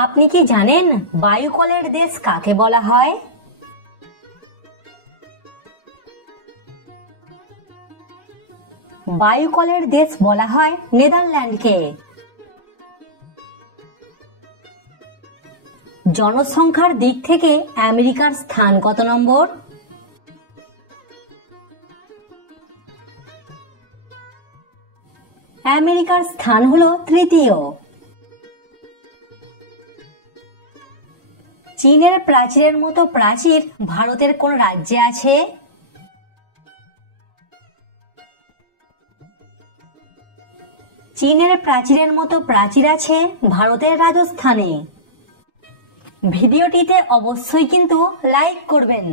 আপনি কি জানেন বায়ুকলের দেশ কাকে বলা হয়? বায়ুকলের দেশ বলা হয় নেদারল্যান্ডকে। জনসংখ্যার দিক থেকে আমেরিকার স্থান কত নম্বর? আমেরিকার স্থান হলো তৃতীয়। চীনের প্রাচীরের মতো প্রাচীর ভারতের কোন রাজ্যে আছে? চীনের প্রাচীরের মতো প্রাচীর আছে ভারতের রাজস্থানে। ভিডিওটিতে অবশ্যই কিন্তু লাইক করবেন।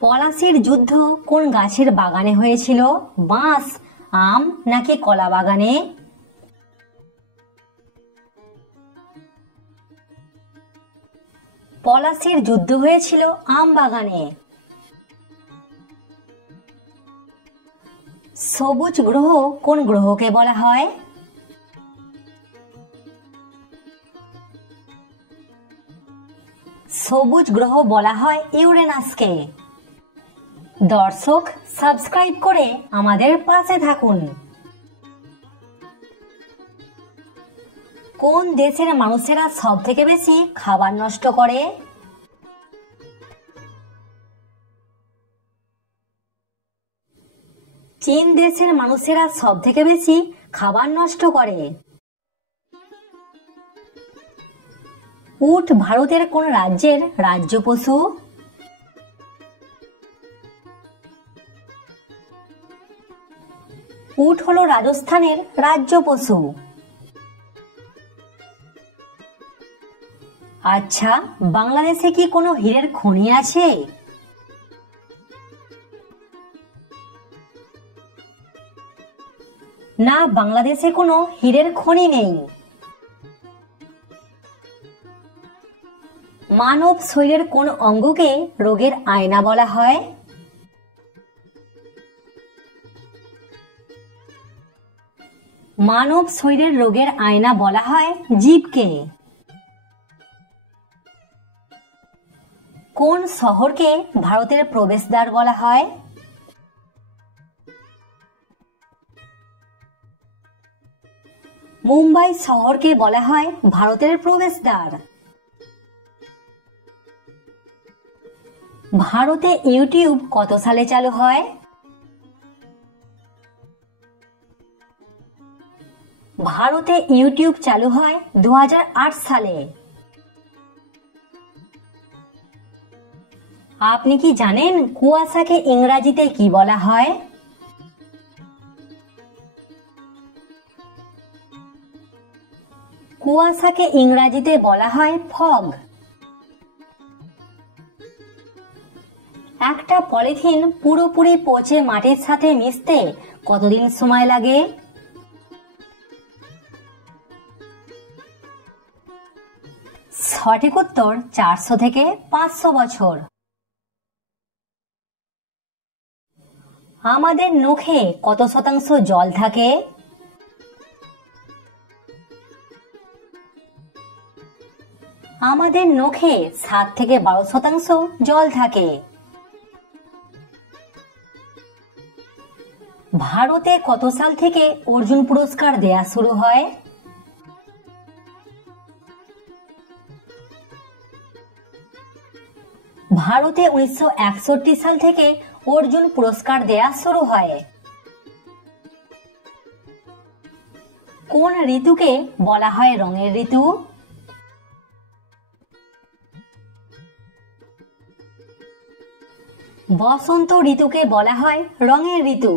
পলাশীর যুদ্ধ কোন গাছের বাগানে হয়েছিল? বাঁশ, আম নাকি কলা বাগানে? পলাশীর যুদ্ধ হয়েছিল আম বাগানে। সবুজ গ্রহ কোন গ্রহকে বলা হয়? সবুজ গ্রহ বলা হয় ইউরেনাসকে। দর্শক, সাবস্ক্রাইব করে আমাদের পাশে থাকুন। কোন দেশের মানুষেরা সব থেকে বেশি খাবার নষ্ট করে? চীন দেশের মানুষেরা সব থেকে বেশি খাবার নষ্ট করে। উট ভারতের কোন রাজ্যের রাজ্য পশু? উট হলো রাজস্থানের রাজ্য পশু। আচ্ছা, বাংলাদেশে কি কোনো হীরের খনি আছে? না, বাংলাদেশে কোনো হীরের খনি নেই। মানব শরীরের কোন অঙ্গকে রোগের আয়না বলা হয়? মানব শরীরের রোগের আয়না বলা হয় জিভকে। কোন শহরকে ভারতের প্রবেশদ্বার বলা হয়? মুম্বাই শহরকে বলা হয় ভারতের প্রবেশদ্বার। ভারতে ইউটিউব কত সালে চালু হয়? ভারতে ইউটিউব চালু হয় 2008 সালে। আপনি কি জানেন কুয়াশাকে ইংরেজিতে কি বলা হয়? কুয়াশাকে ইংরেজিতে বলা হয় ফগ। একটা পলিথিন পুরোপুরি পচে মাটির সাথে মিশতে কতদিন সময় লাগে? সঠিক উত্তর 400 থেকে 500 বছর। আমাদের নখে কত শতাংশ জল থাকে? আমাদের নখে 7 থেকে 12 শতাংশ জল থাকে। ভারতে কত সাল থেকে অর্জুন পুরস্কার দেয়া শুরু হয়? ভারতে 1961 সাল থেকে অর্জুন পুরস্কার দেয়া শুরু হয়। কোন ঋতুকে বলা হয় রঙের ঋতু? বসন্ত ঋতুকে বলা হয় রঙের ঋতু।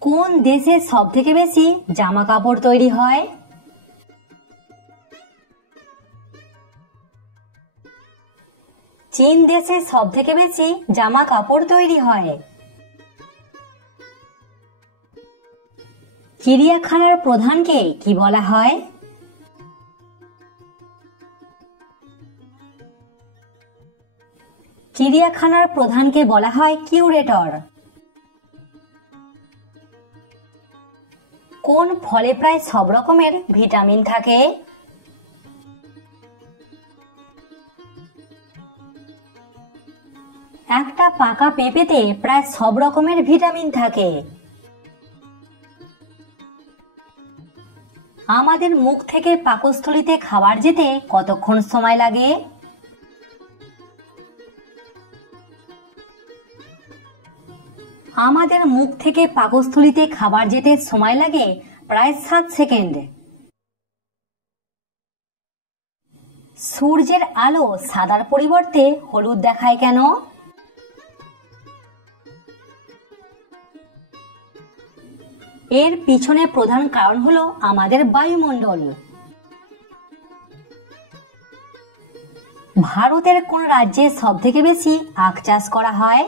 কোন দেশে সব থেকে বেশি জামা কাপড় তৈরি হয়? চীন দেশে সব থেকে বেশি জামা কাপড় তৈরি হয়। চিড়িয়াখানার প্রধানকে কি বলা হয়? চিড়িয়াখানার প্রধানকে বলা হয় কিউরেটর। কোন ফলে প্রায় সব রকমের ভিটামিন থাকে? একটা পাকা পেঁপেতে প্রায় সব রকমের ভিটামিন থাকে। আমাদের মুখ থেকে পাকস্থলীতে খাবার যেতে কতক্ষণ সময় লাগে? আমাদের মুখ থেকে পাকস্থলীতে খাবার যেতে সময় লাগে প্রায় 7 সেকেন্ড। সূর্যের আলো সাদার পরিবর্তে হলুদ দেখায় কেন? এর পিছনে প্রধান কারণ হলো আমাদের বায়ুমণ্ডল। ভারতের কোন রাজ্যে সবথেকে বেশি আখ চাষ করা হয়?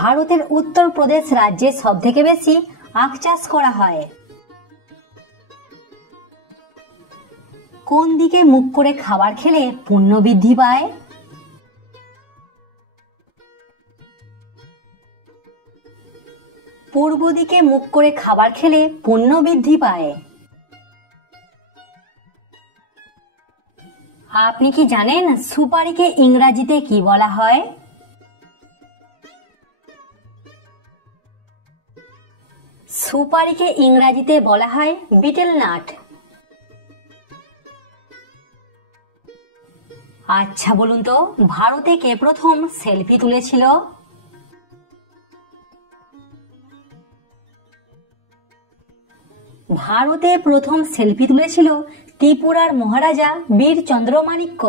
ভারতের উত্তরপ্রদেশ রাজ্যে সবথেকে বেশি আখ চাষ করা হয়। কোন দিকে মুখ করে খাবার খেলে পুণ্য বৃদ্ধি পায়? পূর্ব দিকে মুখ করে খাবার খেলে পুণ্য বৃদ্ধি পায়। আপনি কি জানেন সুপারিকে ইংরাজিতে কি বলা হয়? সুপারিকে ইংরাজিতে বলা হয় বিটেল নাট। আচ্ছা বলুন তো, ভারতে কে প্রথম সেলফি তুলেছিল? ভারতে প্রথম সেলফি তুলেছিল ত্রিপুরার মহারাজা বীর চন্দ্রমাণিক্য।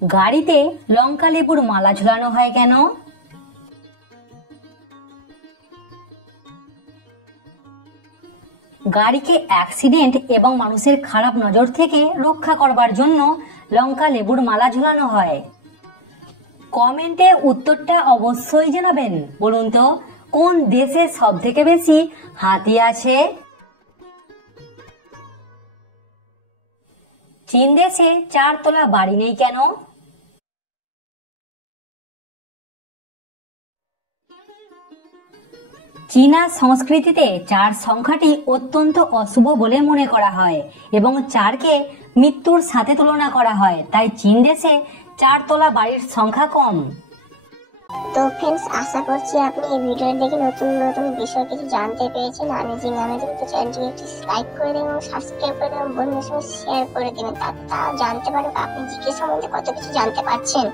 গাড়িতে লঙ্কা লেবুর মালা ঝুলানো হয় কেন? গাড়িকে অ্যাক্সিডেন্ট এবং মানুষের খারাপ নজর থেকে রক্ষা করবার জন্য লঙ্কা লেবুর মালা ঝুলানো হয়। কমেন্টে উত্তরটা অবশ্যই জানাবেন। বলুন তো, কোন দেশে সব থেকে বেশি হাতি আছে? চীন দেশে 4 তলা বাড়ি নেই কেন? চীনা সংস্কৃতিতে 4 সংখ্যাটি অত্যন্ত অশুভ বলে মনে করা হয় এবং 4কে মৃত্যুর সাথে তুলনা করা হয়, তাই চীন দেশে 4 তলা বাড়ির সংখ্যা কম। তো फ्रेंड्स, আশা করছি আপনি এই ভিডিও দেখে নতুন নতুন বিষয় কিছু জানতে পেরেছেন। অ্যামেজিং তো চ্যানেলটিকে একটু লাইক করে দিন এবং সাবস্ক্রাইব করে দিন, বন্ধুদের সঙ্গে শেয়ার করে দিবেন, তারা জানতে পারবে আপনি জিকে সম্বন্ধে কত কিছু জানতে পারছেন।